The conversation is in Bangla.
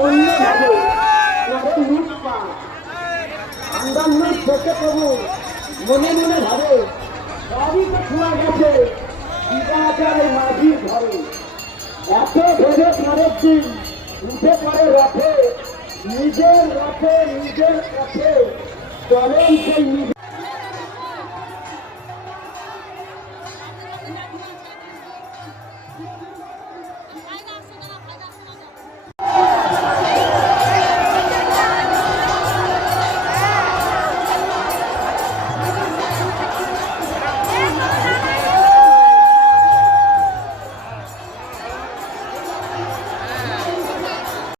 অন্যভাবে লুটপাট আন্দান্ন থেকে প্রভু মনে মনে ভাবে সবই তো শোনা গেছে বিবাচারে মাঝির ঘরে এত ভেবে পরের দিন উঠে পড়ে রথে নিজের পথে চলেন সেই